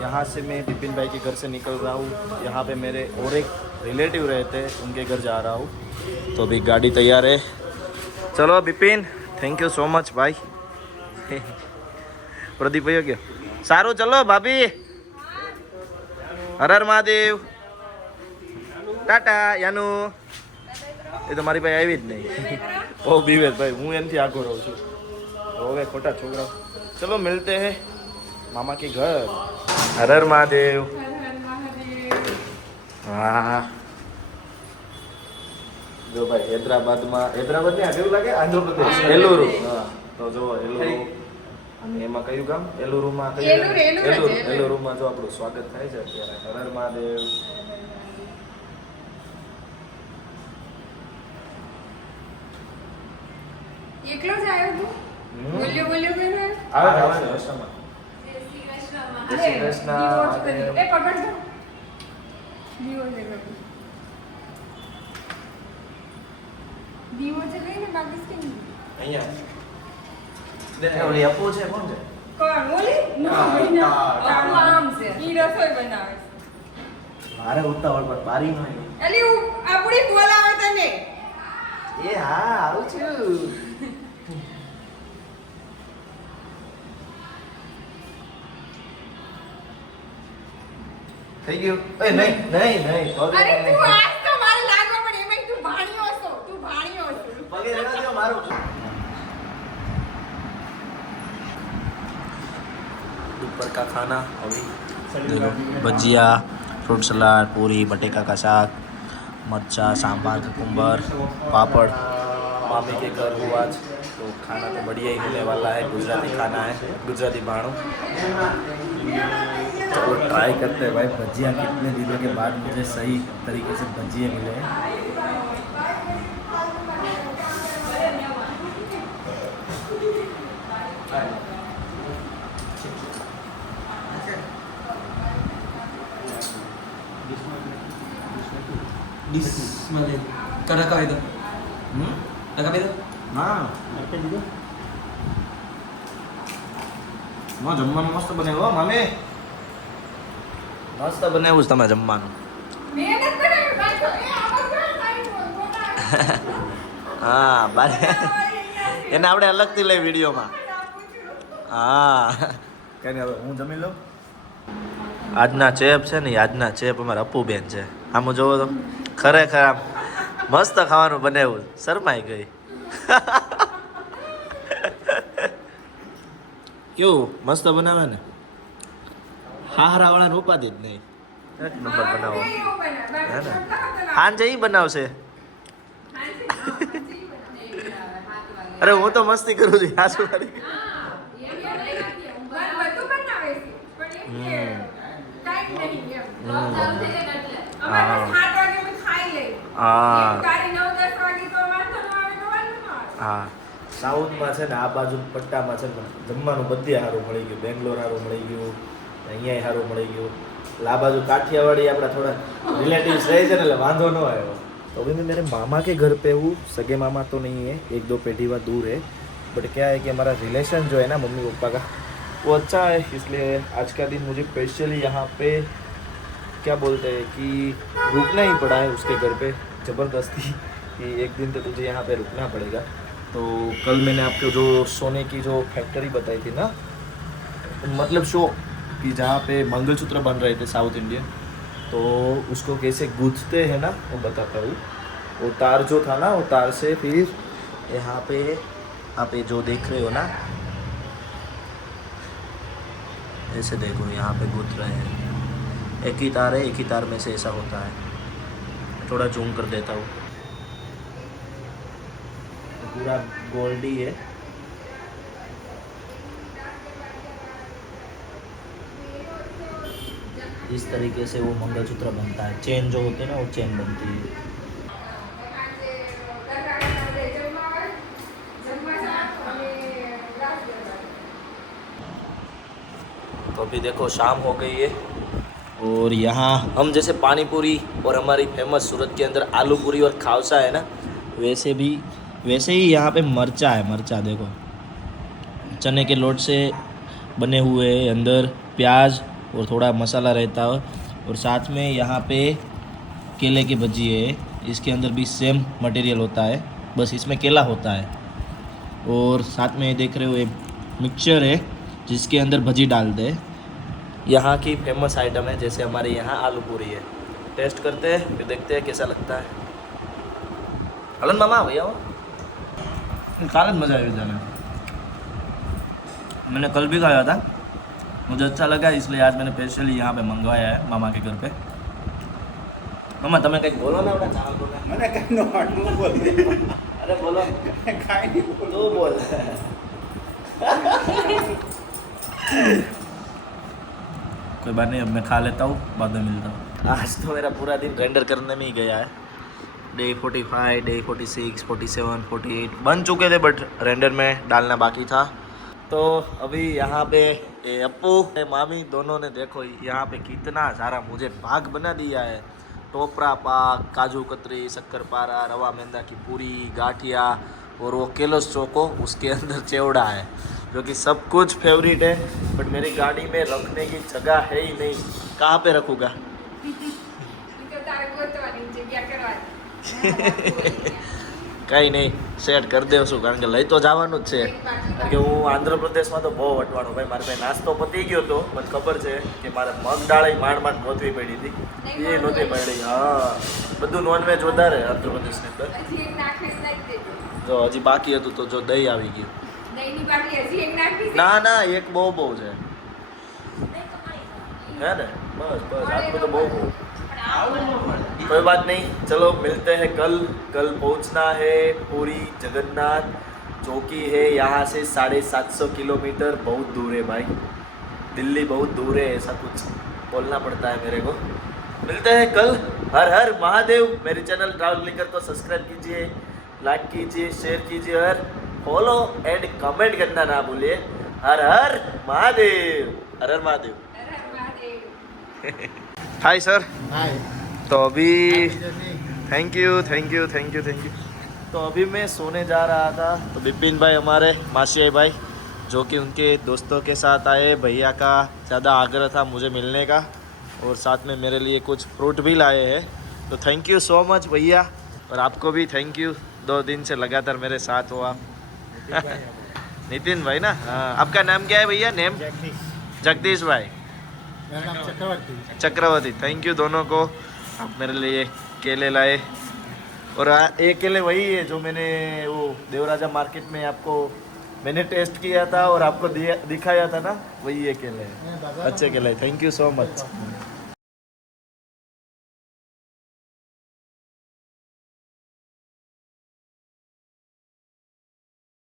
यहाँ से मैं विपिन भाई के घर से निकल रहा हूँ। यहाँ पे मेरे और एक रिलेटिव रहते हैं, उनके घर जा रहा हूँ। तो अभी गाड़ी तैयार है। चलो Vipin, thank you so much भाई। प्रदीप भैया क्या सारू, चलो भाभी, हर हर महादेव, टाटा यानू। એ તો મારી પાસે આવી જ નહીં। ઓ બીવેશ ભાઈ, હું એનથી આગો રહું છું। તો હવે ખોટા છોકરા। ચલો મિલતે હે મામા કે ઘર। હર હર મહાદેવ। હા જો ભાઈ હૈદરાબાદમાં, હૈદરાબાદ ને કેવું લાગે? આંધ્રપ્રદેશ, એલુરુ। હા તો જો એલુરુ, અને એમાં કયું ગામ? એલુરુમાં એલુરુમાં જો આપણું સ્વાગત થાય છે અત્યારે। હર હર મહાદેવ। એકલો જ આવ્યો તું? બોલ્યો બોલ્યો કે ના? આવે આવે રસ્તામાં। જય શ્રી કૃષ્ણ જય શ્રી કૃષ્ણ મહાદેવ। એ પકડ દો દીવો છે બાબુ, દીવો છે લઈને બાકી કે નહીં? અહીંયા દે ઓલી અપો છે, કોણ છે? કોણ ઓલી? ના તારું નામ છે, ઈ રસોઈ બનાવે છે। મારે ઉતાવળ પર બારી નો અલી આપડી બોલાવે તને। એ હા આવું છું। થઈ ગયું? એ નહીં નહીં નહીં અરે તું આજ તો મારે લાગવા પડે, એમાં તું ભાણ્યો હશો, તું ભાણ્યો હશો। પગે રહેવા દો મારું। दोपहर का खाना अभी देखो, भजिया, फ्रूट सलाद, पूरी, बटेका का साग, मरचा, सांभर, कुकुम्बर, पापड़। मामी के घर हुआ आज, तो खाना तो बढ़िया ही मिलने वाला है। गुजराती खाना है, गुजराती भाणु। तो ट्राई करते हैं भाई भजिया। कितने दिनों के बाद मुझे सही तरीके से भजिए मिले हैं। લગાવી દો લગાવી દો। હા આપી દીધો। માં જમવાનું મસ્ત બનાવ્યું હો મામી, મસ્ત બનાવ્યું છે તમે જમવાનું। મહેનત બનાવી પાછો એ આવા મારી બોલ હા બારે એને આપણે અલગથી લઈ વિડીયોમાં। હા કઈ નહીં, હવે હું જમી લઉં। આજના ચેપ છે ને, આજના ચેપ અમારા અપ્પુબેન છે। આમ જોવો તો ખરેખર આમ મસ્ત ખાવાનું બનાવ્યું। શરમાઈ ગઈ। કેવું મસ્ત બનાવે ને? હાહરા વાળા ઉપાધિ જ નહીં, એક નંબર બનાવો। હે ને હાંજે ઈ બનાવશે। અરે હું તો મસ્તી કરું છું હાસુ વાળી। હા સાઉથમાં છે ને, આ બાજુ પટ્ટામાં છે ને જમવાનું બધે સારું મળી ગયું। બેંગ્લોર સારું મળી ગયું, અહીંયા સારું મળી ગયું। એટલે આ બાજુ કાઠિયાવાડી આપણા થોડા रिलेटिव्स रहे थे ना, એટલે વાંધો ન આવ્યો। तो अभी मैं मेरे मामा के घर पे हूँ। सगे मामा तो नहीं है, एक दो पेटी बाद दूर है, बट क्या है कि हमारा रिलेशन जो है ना मम्मी पापा का, वो अच्छा है। इसलिए आज का दिन मुझे स्पेशली यहाँ पे क्या बोलते हैं कि रुकना ही पड़ा है उसके घर पे ज़बरदस्ती, कि एक दिन तो तुझे यहाँ पे रुकना पड़ेगा। तो कल मैंने आपको जो सोने की जो फैक्ट्री बताई थी ना, मतलब शो कि जहाँ पे मंगलसूत्र बन रहे थे साउथ इंडियन, तो उसको कैसे गूंथते हैं ना वो बताता हूँ। वो तार जो था ना, वो तार से फिर यहाँ पे आप ये जो देख रहे हो ना, ऐसे देखो यहाँ पे गूंथ रहे हैं। एक ही तार है, एक ही तार में से ऐसा होता है। थोड़ा जूम कर देता हूँ। पूरा गोल्डी है। इस तरीके से वो मंगलसूत्र बनता है। चेन जो होती है ना, वो चेन बनती है। तो अभी देखो शाम हो गई है, और यहाँ हम जैसे पानी पूरी और हमारी फेमस सूरत के अंदर आलू पूरी और खावसा है ना, वैसे ही यहाँ पे मरचा है। मरचा देखो, चने के लोट से बने हुए, अंदर प्याज और थोड़ा मसाला रहता है। और साथ में यहाँ पे केले की भजी है, इसके अंदर भी सेम मटेरियल होता है, बस इसमें केला होता है। और साथ में देख रहे हो ये मिक्सचर है जिसके अंदर भजी डाल दे। यहाँ की फेमस आइटम है, जैसे हमारे यहाँ आलू पूरी है। टेस्ट करते हैं फिर देखते हैं कैसा लगता है। हलन मामा भैया वो काल मज़ा आया जाने। मैंने कल भी खाया था, मुझे अच्छा लगा, इसलिए आज मैंने स्पेशली यहाँ पे मंगवाया है मामा के घर पे। मामा તમે કંઈક બોલો ને આપણા ચાવલ બોલે મને કઈ નો હું બોલ દે અરે બોલો કાઈ નહીં બોલ तू बोल कोई बात नहीं, अब मैं खा लेता हूँ, बाद में मिलता हूँ। आज तो मेरा पूरा दिन रेंडर करने में ही गया है। डे 45, डे 46, 47, 48 बन चुके थे, बट रेंडर में डालना बाकी था। तो अभी यहाँ पे ये अप्पू ये मामी दोनों ने देखो यहाँ पे कितना सारा मुझे भाग बना दिया है। टोपरा पाक, काजू कतरी, शक्करपारा, रवा मैदा की पूरी, गाठिया और वो केलोस चोको, उसके अंदर चेवड़ा है, जो कि सब कुछ फेवरेट है। बट मेरी गाड़ी में रखने की जगह है ही नहीं, कहाँ पे रखूँगा? તો તારે ગોતવાની જગ્યા કરવાની. કંઈ નહીં, સેટ કરી દેવશું, કારણ કે લઈ તો જવાનું જ છે। કારણ કે હું આંધ્રપ્રદેશમાં તો બહુ વટવાનું ભાઈ, મારે ભાઈ નાસ્તો પતી ગયો તો મને ખબર છે કે મારે મગ દાળ માંડ માંડ ગોતવી પડી હતી, એ નહોતી પડી। હા, બધું નોનવેજ વધારે આંધ્રપ્રદેશની અંદર। હજી એક નાખીશ નાખી દેજો. જો હજી બાકી હતું તો જો દહીં આવી ગયું। દહીંની બાટલી હજી એક નાખીશ. ના ના, એક બહુ બહુ છે, है ना? बस बस आटલું तो बहुत बहुत। कोई बात नहीं, चलो मिलते हैं कल। कल पहुंचना है पूरी जगन्नाथ, जो कि है यहाँ से 750 किलोमीटर, बहुत दूर है भाई। दिल्ली बहुत दूर है, ऐसा कुछ बोलना पड़ता है मेरे को। मिलते हैं कल। हर हर महादेव। मेरे चैनल ट्रैवल लिकर को सब्सक्राइब कीजिए, लाइक कीजिए, शेयर कीजिए और फॉलो एंड कमेंट करना ना भूलिए। Har Har Mahadev, Har Har Mahadev. Har Har Mahadev. Hi sir. Hi तो अभी thank you thank you thank you thank you. तो अभी मैं सोने जा रहा था, तो विपिन भाई हमारे मासी भाई, जो कि उनके दोस्तों के साथ आए, भैया का ज़्यादा आग्रह था मुझे मिलने का, और साथ में मेरे लिए कुछ फ्रूट भी लाए हैं। तो थैंक यू सो मच भैया, और आपको भी थैंक यू, 2 दिन से लगातार मेरे साथ हो आप। नितिन भाई ना? हाँ, आपका नाम क्या है भैया? नेम? જગદીશ जगदीश भाई मेरा नाम चक्रवर्ती चक्रवर्ती। थैंक यू दोनों को, आप मेरे लिए केले लाए। और ये केले वही है जो मैंने वो देवराजा मार्केट में आपको मैंने टेस्ट किया था और आपको दिखाया था ना, वही ये केले हैं, अच्छे केले। Thank you so much.